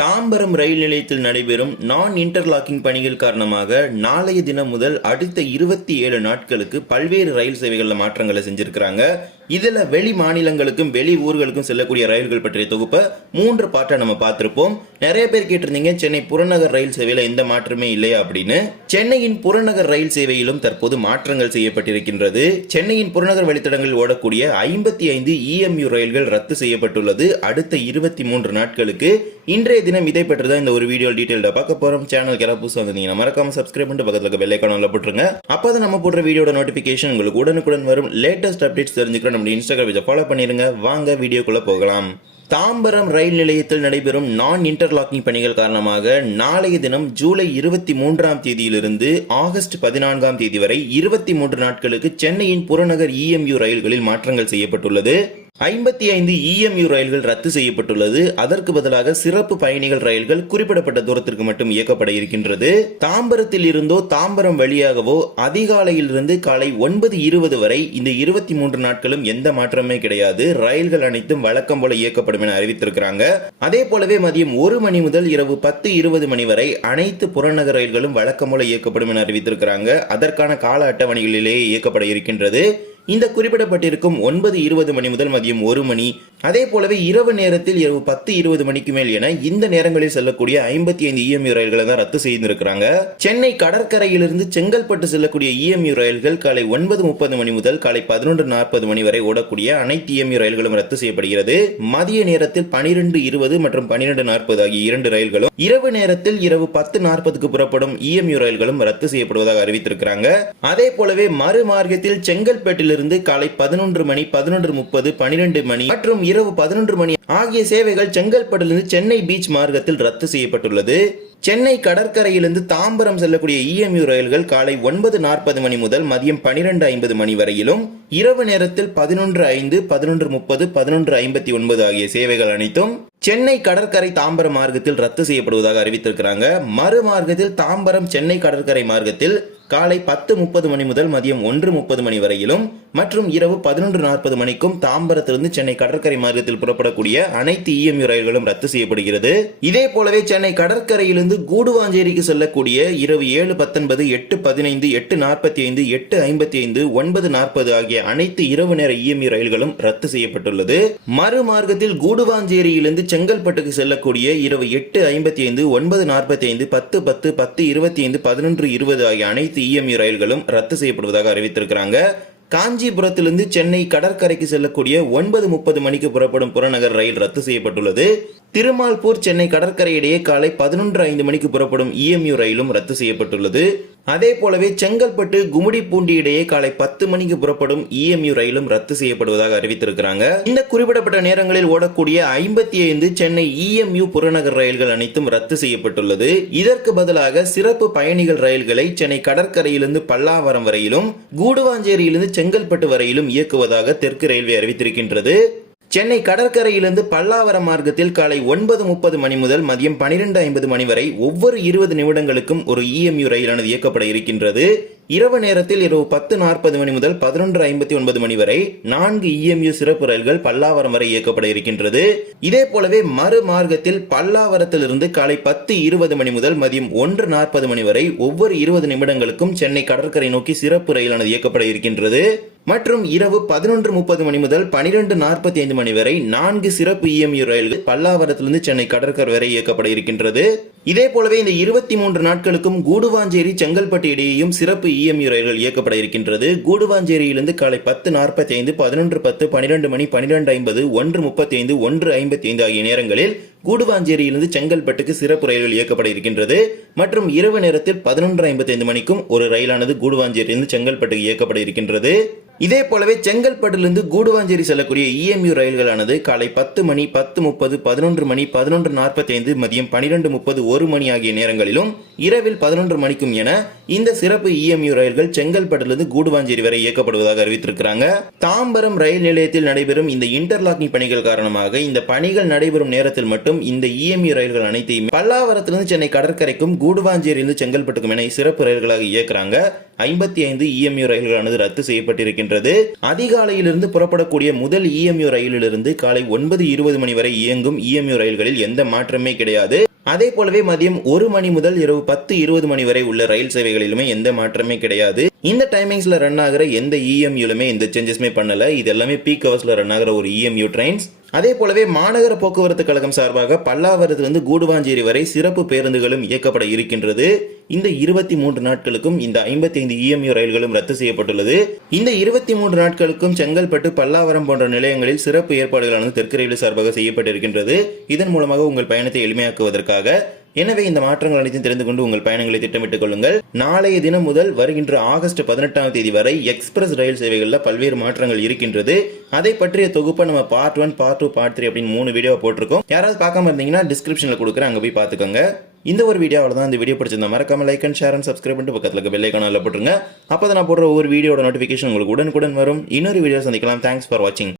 தாம்பரம் ரயில் நிலையத்தில் நடைபெறும் நான் இன்டர்லாக்கிங் பணிகள் காரணமாக நாளைய தினம் முதல் அடுத்த இருபத்தி ஏழு நாட்களுக்கு பல்வேறு ரயில் சேவைகளில் மாற்றங்களை செஞ்சிருக்கிறாங்க. இதுல வெளி மாநிலங்களுக்கும் வெளி ஊர்களுக்கும் செல்லக்கூடிய ரயில்கள் பற்றிய தொகுப்பை மூன்று பாட்டை நம்ம பார்த்துருப்போம். நிறைய பேர் கேட்டிருந்தீங்க சென்னை புறநகர் ரயில் சேவையில் எந்த மாற்றமே இல்லையா அப்படின்னு. சென்னையின் புறநகர் ரயில் சேவையிலும் தற்போது மாற்றங்கள் செய்யப்பட்டிருக்கின்றது. சென்னையின் புறநகர் வழித்தடங்களில் ஓடக்கூடிய ஐம்பத்தி ஐந்து இஎம்யூ ரயில்கள் ரத்து செய்யப்பட்டுள்ளது. அடுத்த இருபத்தி மூன்று நாட்களுக்கு. இன்றைய தினம் இதை பற்றி தான் இந்த ஒரு வீடியோ டீட்டெயில்டா பார்க்க போறோம். சேனல் யாராவது புதுசாக வந்தீங்கன்னா மறக்காம சப்ஸ்கிரைப் பண்ணிட்டு பக்கத்தில் இருக்க போட்டுருங்க. அப்போ தான் நம்ம போடுற வீடியோட நோட்டிபிகேஷன் உங்களுக்கு உடனுக்குடன் வரும். லேட்டஸ்ட் அப்டேட்ஸ் தெரிஞ்சுக்கிற நம்முடைய இன்ஸ்டாகிராம் இதை ஃபாலோ பண்ணிடுங்க வாங்க வீடியோக்குள்ளே போகலாம். தாம்பரம் ரயில் நிலையத்தில் நடைபெறும் நான் இன்டர்லாக்கிங் பணிகள் காரணமாக நாளைய தினம் ஜூலை இருபத்தி மூன்றாம் தேதியிலிருந்து ஆகஸ்ட் பதினான்காம் தேதி வரை இருபத்தி மூன்று நாட்களுக்கு சென்னையின் புறநகர் இஎம்யூ ரயில்களில் மாற்றங்கள் செய்யப்பட்டுள்ளது. ஐம்பத்தி ஐந்து இஎம்யூ ரயில்கள் ரத்து செய்யப்பட்டுள்ளது. அதற்கு பதிலாக சிறப்பு பயணிகள் ரயில்கள் குறிப்பிடப்பட்ட தூரத்திற்கு மட்டும் இயக்கப்பட இருக்கின்றது. தாம்பரத்தில் இருந்தோ தாம்பரம் வழியாகவோ அதிகாலையிலிருந்து காலை ஒன்பது இருபது வரை இந்த இருபத்தி மூன்று நாட்களும் எந்த மாற்றமே கிடையாது. ரயில்கள் அனைத்தும் வழக்கம் போல இயக்கப்படும் என அறிவித்திருக்கிறாங்க. அதே போலவே மதியம் ஒரு மணி முதல் இரவு பத்து இருபது மணி வரை அனைத்து புறநகர் ரயில்களும் வழக்கம் போல இயக்கப்படும் என அறிவித்திருக்கிறாங்க. அதற்கான கால அட்டவணைகளிலேயே இயக்கப்பட இருக்கின்றது. இந்த குறிப்பிடப்பட்டிருக்கும் ஒன்பது இருபது மணி முதல் மதியம் ஒரு மணி அதே போலவே இரவு நேரத்தில் இரவு பத்து இருபது மணிக்கு மேல் என இந்த நேரங்களில் செல்லக்கூடிய ஐம்பத்தி ஐந்து இஎம்யூ ரயில்களை தான் ரத்து செய்திருக்கிறாங்க. சென்னை கடற்கரையிலிருந்து செங்கல்பட்டு செல்லக்கூடிய இஎம்யூ ரயில்கள் காலை ஒன்பது முப்பது மணி முதல் காலை பதினொன்று நாற்பது மணி வரை ஓடக்கூடிய அனைத்து இஎம்யூ ரயில்களும் ரத்து செய்யப்படுகிறது. மதிய நேரத்தில் பனிரெண்டு இருபது மற்றும் பனிரெண்டு நாற்பது ஆகிய இரண்டு ரயில்களும் இரவு நேரத்தில் இரவு பத்து நாற்பதுக்கு புறப்படும் இஎம்யூ ரயில்களும் ரத்து செய்யப்படுவதாக அறிவித்திருக்கிறாங்க. அதே போலவே மறுமார்க்கத்தில் செங்கல்பட்டிலிருந்து காலை பதினொன்று மணி பதினொன்று முப்பது பனிரெண்டு மணி மற்றும் இரவு பதினொன்று மணி ஆகிய சேவைகள் செங்கல்பட்டிலிருந்து சென்னை பீச் மார்க்கத்தில் ரத்து செய்யப்பட்டுள்ளது. சென்னை கடற்கரையிலிருந்து தாம்பரம் செல்லக்கூடிய இஎம்யூ ரயில்கள் காலை ஒன்பது நாற்பது மணி முதல் மதியம் பனிரெண்டு ஐம்பது மணி வரையிலும் இரவு நேரத்தில் பதினொன்று ஐந்து பதினொன்று முப்பது பதினொன்று ஐம்பத்தி ஒன்பது ஆகிய சேவைகள் அனைத்தும் சென்னை கடற்கரை தாம்பரம் மார்க்கத்தில் ரத்து செய்யப்படுவதாக அறிவித்திருக்கிறாங்க. மறு மார்க்கத்தில் தாம்பரம் சென்னை கடற்கரை மார்க்கத்தில் காலை பத்து முப்பது மணி முதல் மதியம் ஒன்று முப்பது மணி வரையிலும் மற்றும் இரவு பதினொன்று நாற்பது மணிக்கும் தாம்பரத்திலிருந்து சென்னை கடற்கரை மார்க்கத்தில் புறப்படக்கூடிய அனைத்து இஎம்யூ ரயில்களும் ரத்து செய்யப்படுகிறது. இதே போலவே சென்னை கடற்கரையிலிருந்து கூடுவாஞ்சேரிக்கு செல்லக்கூடிய இரவு ஏழு பத்தொன்பது எட்டு பதினைந்து எட்டு நாற்பத்தி ஐந்து எட்டு ஐம்பத்தி ஐந்து ஒன்பது நாற்பது ஆகிய அனைத்து இரவு நேர இஎம்யூ ரயில்களும் ரத்து செய்யப்பட்டுள்ளது. மறுமார்க்கத்தில் கூடுவாஞ்சேரியிலிருந்து செங்கல்பட்டுக்கு செல்லக்கூடிய இரவு எட்டு ஐம்பத்தி ஐந்து ஒன்பது நாற்பத்தி ஐந்து பத்து பத்து பத்து இருபத்தி ஐந்து பதினொன்று இருபது ஆகிய அனைத்து இஎம்யூ ரயில்களும் ரத்து செய்யப்படுவதாக அறிவித்திருக்கிறாங்க. காஞ்சிபுரத்திலிருந்து சென்னை கடற்கரைக்கு செல்லக்கூடிய ஒன்பது முப்பது மணிக்கு புறப்படும் புறநகர் ரயில் ரத்து செய்யப்பட்டுள்ளது. திருமால்பூர் சென்னை கடற்கரை இடையே காலை பதினொன்று ஐந்து மணிக்கு புறப்படும் இஎம்யூ ரயிலும் ரத்து செய்யப்பட்டுள்ளது. அதே போலவே செங்கல்பட்டு கும்மிடிப்பூண்டி இடையே காலை பத்து மணிக்கு புறப்படும் இஎம்யூ ரயிலும் ரத்து செய்யப்படுவதாக அறிவித்திருக்கிறாங்க. இந்த குறிப்பிடப்பட்ட நேரங்களில் ஓடக்கூடிய ஐம்பத்தி ஐந்து சென்னை இஎம்யூ புறநகர் ரயில்கள் அனைத்தும் ரத்து செய்யப்பட்டுள்ளது. இதற்கு பதிலாக சிறப்பு பயணிகள் ரயில்களை சென்னை கடற்கரையிலிருந்து பல்லாவரம் வரையிலும் கூடுவாஞ்சேரியிலிருந்து செங்கல்பட்டு வரையிலும் இயக்குவதாக தெற்கு ரயில்வே அறிவித்திருக்கின்றது. சென்னை கடற்கரையிலிருந்து பல்லாவரம் மார்க்கத்தில் காலை ஒன்பது முப்பது மணி முதல் மதியம் பனிரெண்டு ஐம்பது மணி வரை ஒவ்வொரு இருபது நிமிடங்களுக்கும் ஒரு இஎம்யூ ரயிலானது இயக்கப்பட இருக்கின்றது. இரவு நேரத்தில் இரவு பத்து நாற்பது மணி முதல் பதினொன்று ஐம்பத்தி ஒன்பது மணி வரை நான்கு இஎம்யூ சிறப்பு ரயில்கள் பல்லாவரம் வரை இயக்கப்பட இருக்கின்றது. இதே போலவே மறு மார்க்கத்தில் பல்லாவரத்திலிருந்து காலை பத்து இருபது மணி முதல் மதியம் ஒன்று நாற்பது மணி வரை ஒவ்வொரு இருபது நிமிடங்களுக்கும் சென்னை கடற்கரை நோக்கி சிறப்பு ரயிலானது இயக்கப்பட இருக்கின்றது. மற்றும் இரவு பதினொன்று முப்பது மணி முதல் பனிரெண்டு நாற்பத்தி ஐந்து மணி வரை நான்கு சிறப்பு இஎம்யூ ரயில்கள் பல்லாவரத்திலிருந்து சென்னை கடற்கரை வரை இயக்கப்பட இருக்கின்றது. இதே போலவே இந்த இருபத்தி மூன்று நாட்களுக்கும் கூடுவாஞ்சேரி செங்கல்பட்டு இடையேயும் சிறப்பு இஎம்யூ ரயில்கள் இயக்கப்பட இருக்கின்றது. கூடுவாஞ்சேரியிலிருந்து காலை பத்து நாற்பத்தி ஐந்து பதினொன்று பத்து பனிரெண்டு மணி பனிரெண்டு ஐம்பது ஒன்று முப்பத்தி ஐந்து ஒன்று ஐம்பத்தி ஐந்து ஆகிய நேரங்களில் கூடுவாஞ்சேரியிலிருந்து செங்கல்பட்டுக்கு சிறப்பு ரயில்கள் இயக்கப்பட இருக்கின்றது. மற்றும் இரவு நேரத்தில் பதினொன்று ஐம்பத்தி ஐந்து மணிக்கும் ஒரு ரயிலானது கூடுவாஞ்சேரியிலிருந்து செங்கல்பட்டுக்கு இயக்கப்பட இருக்கின்றது. இதே போலவே செங்கல்பட்டிலிருந்து கூடுவாஞ்சேரி செல்லக்கூடிய இஎம்யூ ரயில்களானது காலை பத்து மணி பத்து முப்பது பதினொன்று மணி பதினொன்று நாற்பத்தி ஐந்து மதியம் பனிரெண்டு முப்பது ஒரு மணி ஆகிய நேரங்களிலும் இரவில் பதினொன்று மணிக்கும் என இந்த சிறப்பு இஎம்யூ ரயில்கள் செங்கல்பட்டிலிருந்து கூடுவாஞ்சேரி வரை இயக்கப்படுவதாக அறிவித்திருக்கிறாங்க. தாம்பரம் ரயில் நிலையத்தில் நடைபெறும் இந்த இன்டர்லாக்கிங் பணிகள் காரணமாக இந்த பணிகள் நடைபெறும் நேரத்தில் மட்டும் இந்த இஎம்யூ ரயில்கள் அனைத்தையும் பல்லாவரத்திலிருந்து சென்னை கடற்கரைக்கும் கூடுவாஞ்சேரியிலிருந்து செங்கல்பட்டுக்கும் என சிறப்பு ரயில்களாக இயக்குறாங்க. ஐம்பத்தி ஐந்து இஎம்யூ ரயில்களானது ரத்து செய்யப்பட்டிருக்கின்றது. அதிகாலையிலிருந்து புறப்படக்கூடிய முதல் இஎம்யூ ரயிலிலிருந்து காலை ஒன்பது இருபது மணி வரை இயங்கும் இஎம்யூ ரயில்களில் எந்த மாற்றமே கிடையாது. அதே போலவே மதியம் ஒரு மணி முதல் இரவு பத்து இருபது மணி வரை உள்ள ரயில் சேவைகளிலுமே எந்த மாற்றமே கிடையாது. இந்த டைமிங்ஸில் ரன் ஆகிற எந்த இஎம்யூலுமே இந்த சேஞ்சஸ்மே பண்ணலை. இது எல்லாமே பீக் ஹவர்ஸில் ரன் ஆகிற ஒரு இஎம்யூ ட்ரெயின்ஸ் அதே போலவே மாநகர போக்குவரத்து கழகம் சார்பாக பல்லாவரத்திலிருந்து கூடுவாஞ்சேரி வரை சிறப்பு பேருந்துகளும் இயக்கப்பட இருக்கின்றது. இந்த இருபத்தி மூன்று நாட்களுக்கும் இந்த ஐம்பத்தி ஐந்து இஎம்யூ ரயில்களும் ரத்து செய்யப்பட்டுள்ளது. இந்த இருபத்தி மூன்று நாட்களுக்கும் செங்கல்பட்டு பல்லாவரம் போன்ற நிலையங்களில் சிறப்பு ஏற்பாடுகளானது தெற்கு ரயில்வே சார்பாக செய்யப்பட்டிருக்கின்றது. இதன் மூலமாக உங்கள் பயணத்தை எளிமையாக்குவதற்காக எனவே இந்த மாற்றங்கள் அனைத்தையும் தெரிந்து கொண்டு உங்கள் பயணங்களை திட்டமிட்டுக் கொள்ளுங்கள். நாளைய தினம் முதல் வருகின்ற ஆகஸ்ட் பதினெட்டாம் தேதி வரை எக்ஸ்பிரஸ் ரயில் சேவைகளில் பல்வேறு மாற்றங்கள் இருக்கின்றது. அதை பற்றிய தொகுப்பை நம்ம part one part two part three அப்படின்னு மூணு வீடியோ போட்டிருக்கோம். யாராவது பார்க்காம இருந்தீங்கன்னா டிஸ்கிரிப்ஷனில் கொடுக்குறேன் அங்கே போய் பார்த்துக்கோங்க. இந்த ஒரு வீடியோ அவ்வளோதான் இந்த வீடியோ பிடிச்சிருந்தா மறக்காம like and share and subscribe பண்ணிட்டு பக்கத்தில் இருக்க பெல்லைக்கான போட்டுருங்க. அப்போ நான் போடுற ஒவ்வொரு வீடியோட நோட்டிஃபிகேஷன் உங்களுக்கு உடனுக்குடன் வரும். இன்னொரு வீடியோ சந்திக்கலாம். தேங்க்ஸ் ஃபார் வாட்சிங்